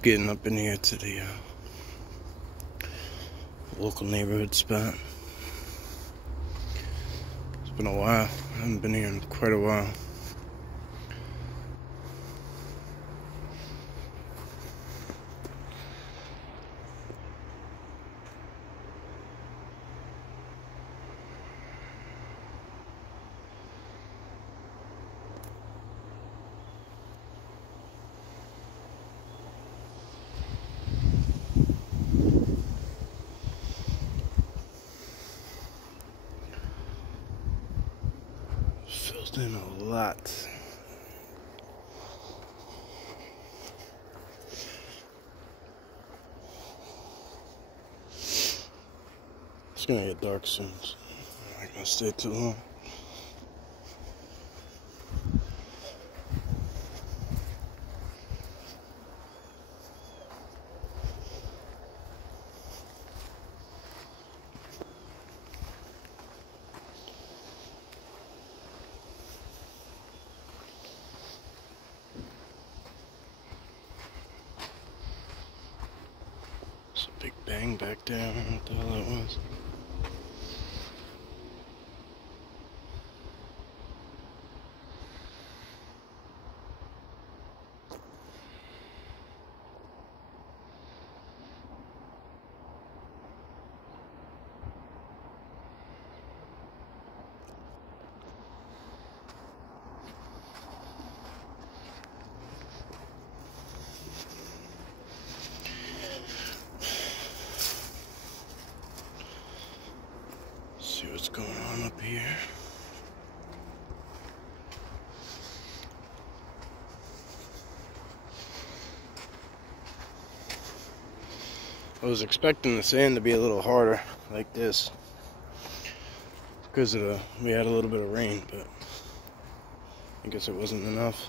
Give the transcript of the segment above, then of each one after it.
Just getting up in here to the local neighborhood spot. It's been a while. I haven't been here in quite a while. Filled in a lot. It's gonna get dark soon, so I'm not gonna stay too long. There's a big bang back there. I don't know what the hell that was. See what's going on up here. I was expecting the sand to be a little harder like this because we had a little bit of rain, but I guess it wasn't enough.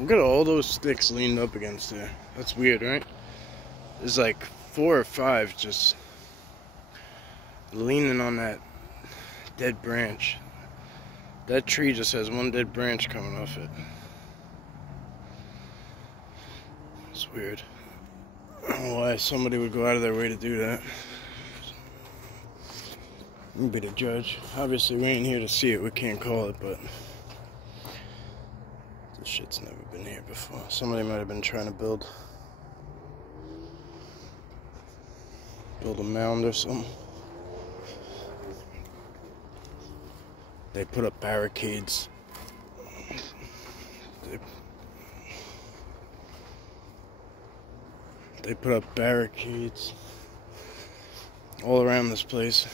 Look at all those sticks leaned up against there. That's weird, right? There's like 4 or 5 just leaning on that dead branch. That tree just has one dead branch coming off it. It's weird. I don't know why somebody would go out of their way to do that. You be the judge. Obviously, we ain't here to see it. We can't call it, but this shit's never been here before. Somebody might have been trying to build a mound or something. They put up barricades. They put up barricades all around this place.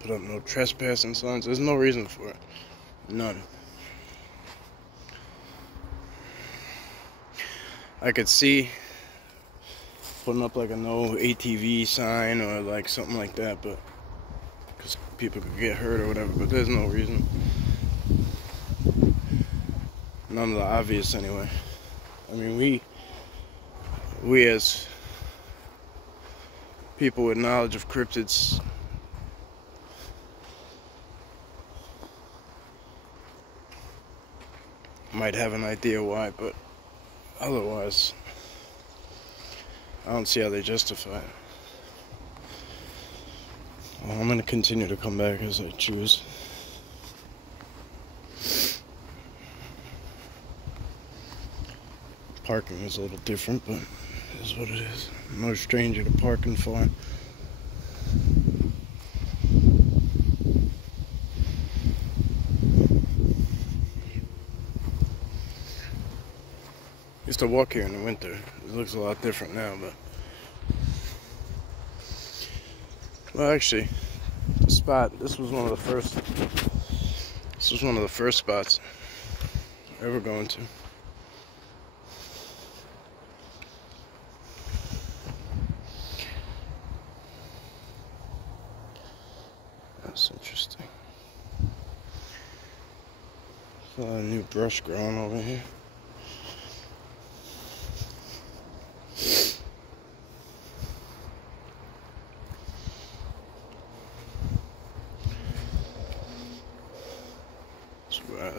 Put up no trespassing signs. There's no reason for it. None. I could see putting up like a no ATV sign or like something like that, but because people could get hurt or whatever, but there's no reason. None of the obvious anyway. I mean, we as people with knowledge of cryptids might have an idea why, but otherwise, I don't see how they justify it. Well, I'm going to continue to come back as I choose. parking is a little different, but it is what it is. I'm no stranger to parking fine. Used to walk here in the winter. It looks a lot different now, but well, actually, the spot. This was one of the first spots I ever going to. That's interesting. There's a lot of new brush growing over here.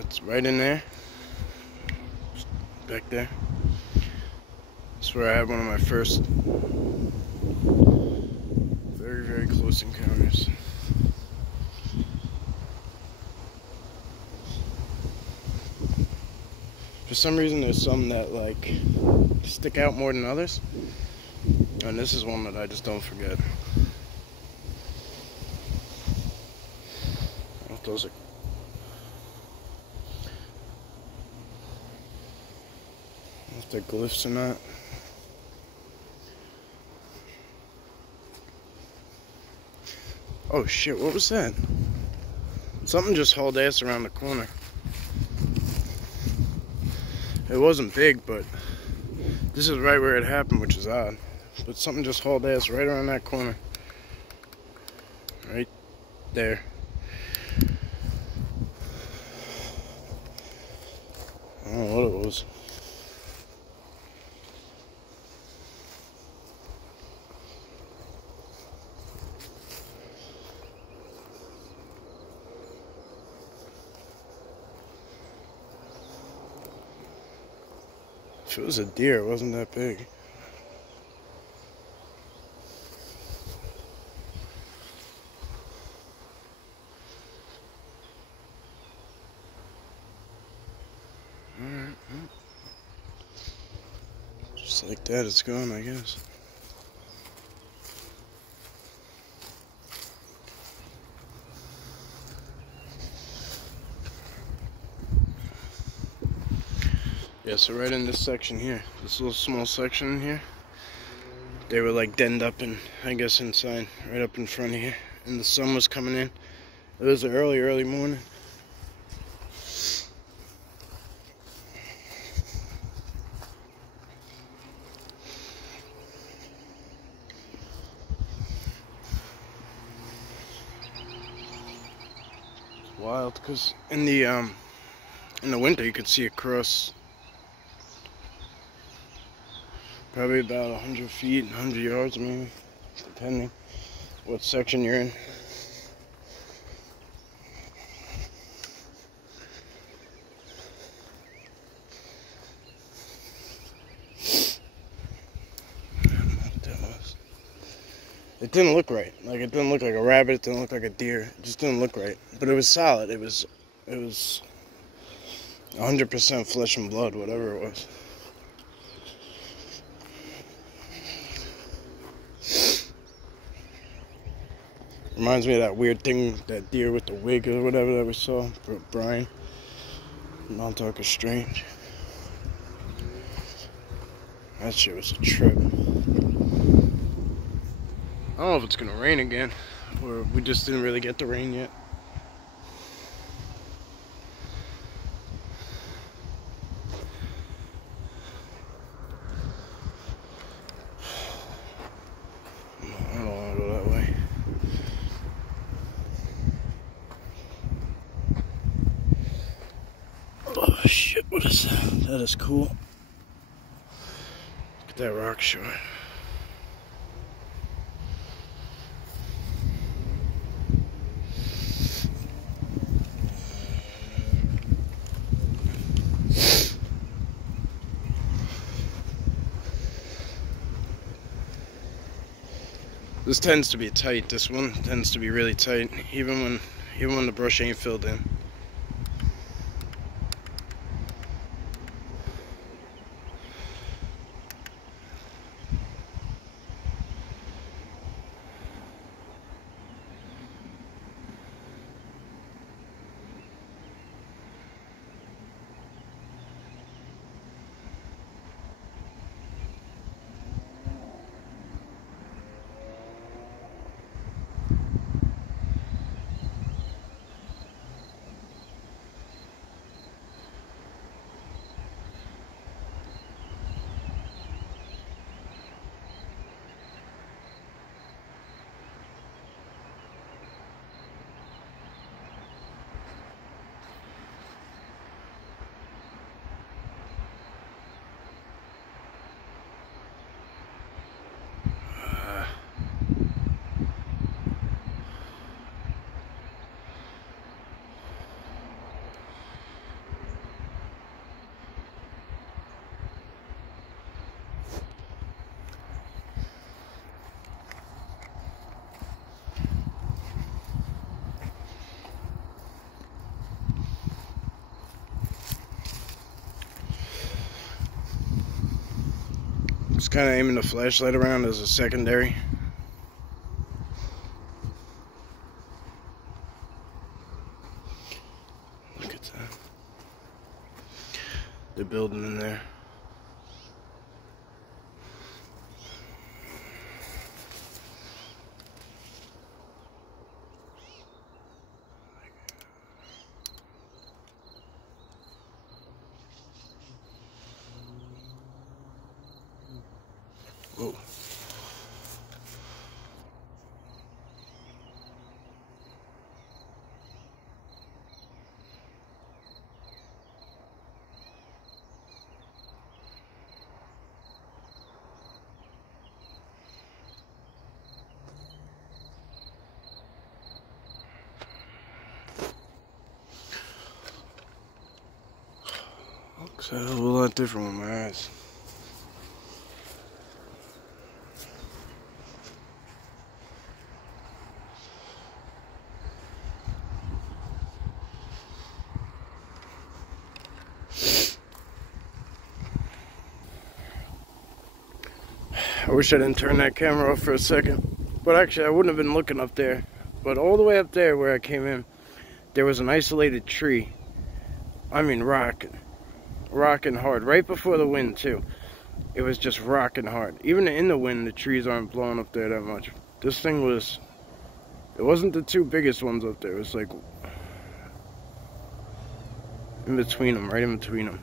It's right in there, back there. That's where I had one of my first very, very close encounters. For some reason, there's some that like stick out more than others, and this is one that I just don't forget. I don't know if those are if they're glyphs or not. Oh shit, what was that? Something just hauled ass around the corner. It wasn't big, but this is right where it happened, which is odd. But something just hauled ass right around that corner. Right there. I don't know what it was. If it was a deer, it wasn't that big. Alright, well. Just like that, it's gone, I guess. Yeah, so right in this section here, this little small section in here, they were like denned up and I guess inside, right up in front of here. And the sun was coming in. It was an early morning. It's wild because in the winter you could see across probably about 100 feet, 100 yards maybe, depending what section you're in. I don't know what that was. It didn't look right. Like, it didn't look like a rabbit, it didn't look like a deer. It just didn't look right. But it was solid. It was 100% flesh and blood, whatever it was. Reminds me of that weird thing, that deer with the wig or whatever that we saw, Brian. Montauk is strange. That shit was a trip. I don't know if it's gonna rain again, or we just didn't really get the rain yet. I don't want to go that way. Oh shit, what is that? That is cool. Look at that rock shore. This tends to be tight. This one tends to be really tight, even when the brush ain't filled in. Just kind of aiming the flashlight around as a secondary. Look at that. They're building in there. Whoa. Looks a hell of a lot different with my eyes. I wish I didn't turn that camera off for a second. But actually, I wouldn't have been looking up there. But all the way up there where I came in, there was an isolated tree. I mean, rocking hard. Right before the wind, too. It was just rocking hard. Even in the wind, the trees aren't blowing up there that much. This thing was... It wasn't the two biggest ones up there. It was like... in between them. Right in between them.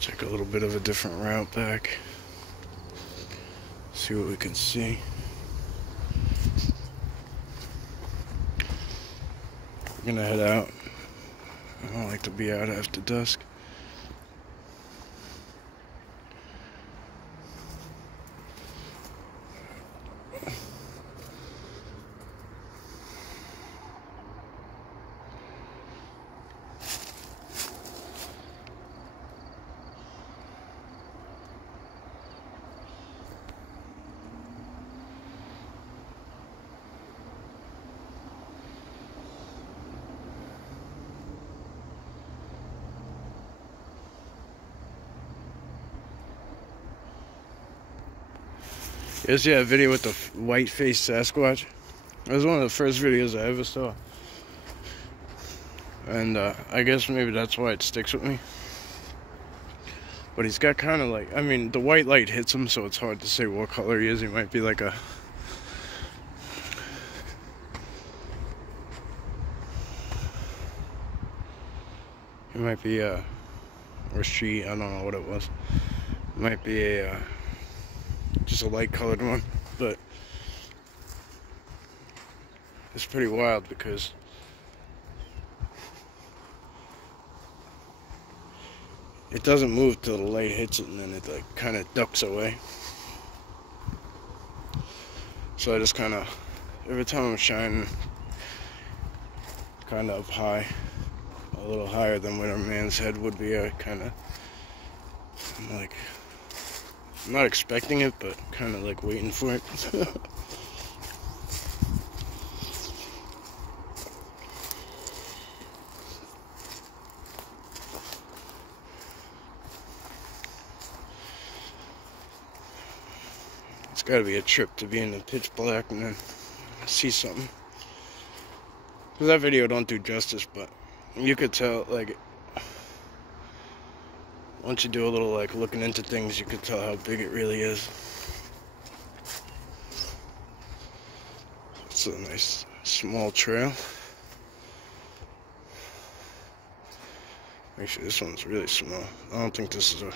Take a little bit of a different route back. See what we can see. We're gonna head out. I don't like to be out after dusk. You see that video with the white-faced Sasquatch? That was one of the first videos I ever saw. And I guess maybe that's why it sticks with me. But he's got kind of like, I mean, the white light hits him, so it's hard to say what color he is. He might be like a... He might be a... or she, I don't know what it was. Might be a... just a light colored one, but it's pretty wild because it doesn't move till the light hits it, and then it like kind of ducks away. So I just kind of, every time I'm shining, kind of up high, a little higher than what a man's head would be, I kind of, I'm like, I'm not expecting it, but kind of like waiting for it. It's gotta be a trip to be in the pitch black and then see something. Because that video don't do justice, but you could tell, like, once you do a little, like, looking into things, you could tell how big it really is. It's a nice, small trail. Actually, this one's really small. I don't think this is I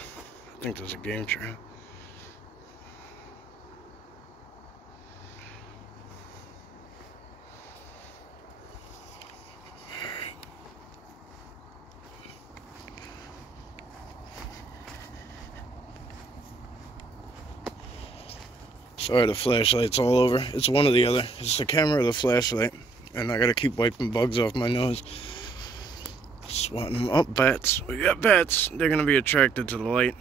think this is a game trail. Sorry, the flashlight's all over. It's one or the other. It's the camera or the flashlight. And I gotta keep wiping bugs off my nose. Swatting them up. Bats. We got bats. They're gonna be attracted to the light.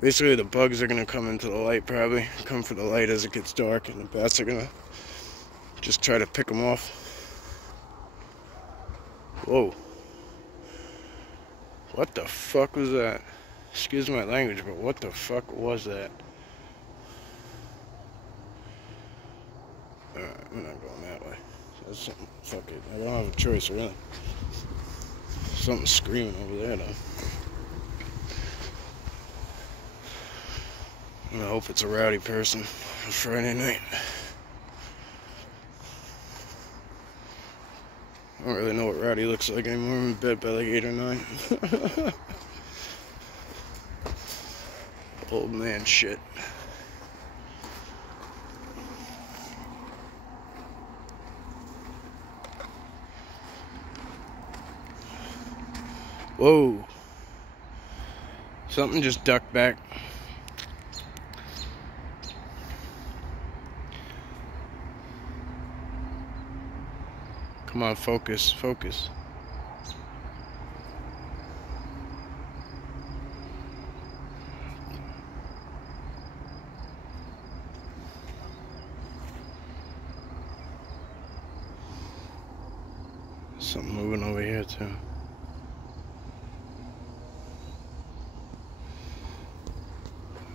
Basically, the bugs are gonna come into the light, probably. Come for the light as it gets dark. And the bats are gonna just try to pick them off. Whoa. What the fuck was that? Excuse my language, but what the fuck was that? Alright, I'm not going that way. That's something, fuck it. I don't have a choice, really. Something's screaming over there, though. I hope it's a rowdy person on Friday night. I don't really know what rowdy looks like anymore. I'm in bed by like 8 or 9. Old man shit. Whoa. Something just ducked back. Come on, focus, focus. Something moving over here too.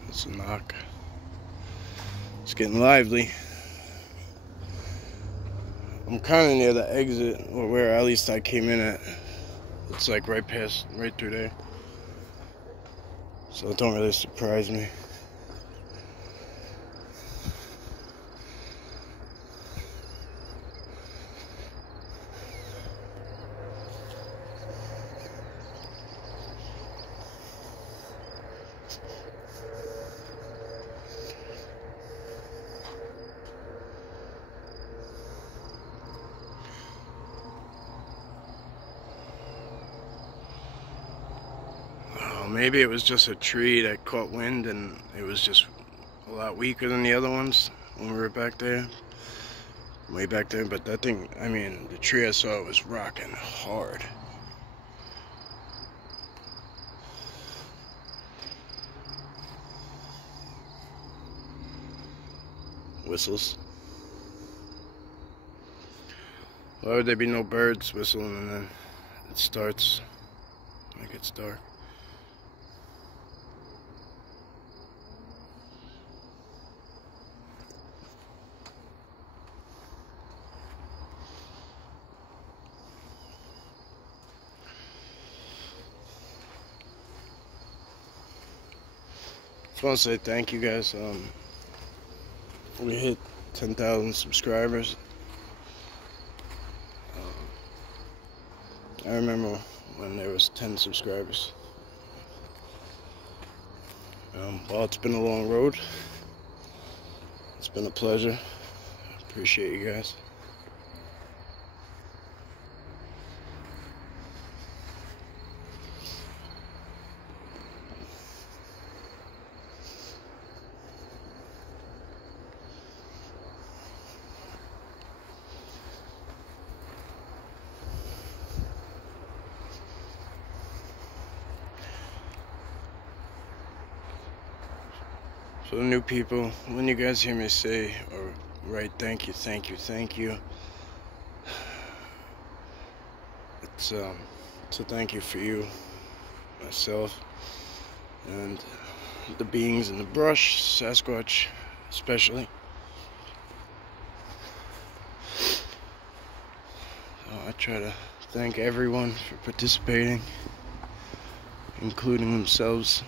It's a knock. It's getting lively. I'm kind of near the exit, or where at least I came in at. It's like right through there. So it don't really surprise me. Maybe it was just a tree that caught wind and it was just a lot weaker than the other ones when we were back there. Way back there, but that thing, I mean, the tree I saw was rocking hard. Whistles. Why would there be no birds whistling and then it starts like it's dark? I want to say thank you guys. We hit 10,000 subscribers. I remember when there was 10 subscribers. Well, it's been a long road. It's been a pleasure. Appreciate you guys. For the new people, when you guys hear me say or write thank you, thank you, thank you, it's a thank you for you. myself, and the beings in the brush, Sasquatch especially. So I try to thank everyone for participating, including themselves.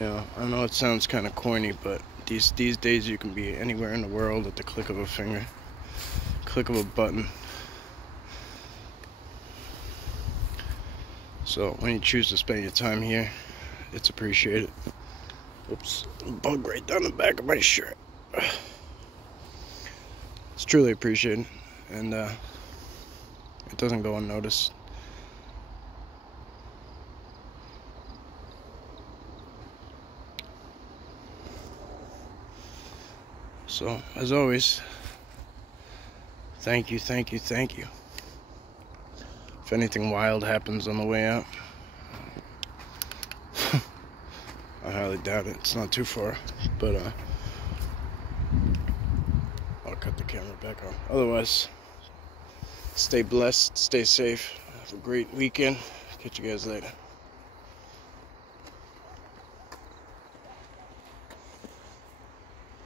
You know, I know it sounds kind of corny, but these days you can be anywhere in the world at the click of a finger, click of a button. So when you choose to spend your time here, it's appreciated. Oops, a bug right down the back of my shirt. It's truly appreciated, and it doesn't go unnoticed. So, as always, thank you, thank you, thank you. If anything wild happens on the way out, I highly doubt it. It's not too far, but I'll cut the camera back on. Otherwise, stay blessed, stay safe, have a great weekend. Catch you guys later.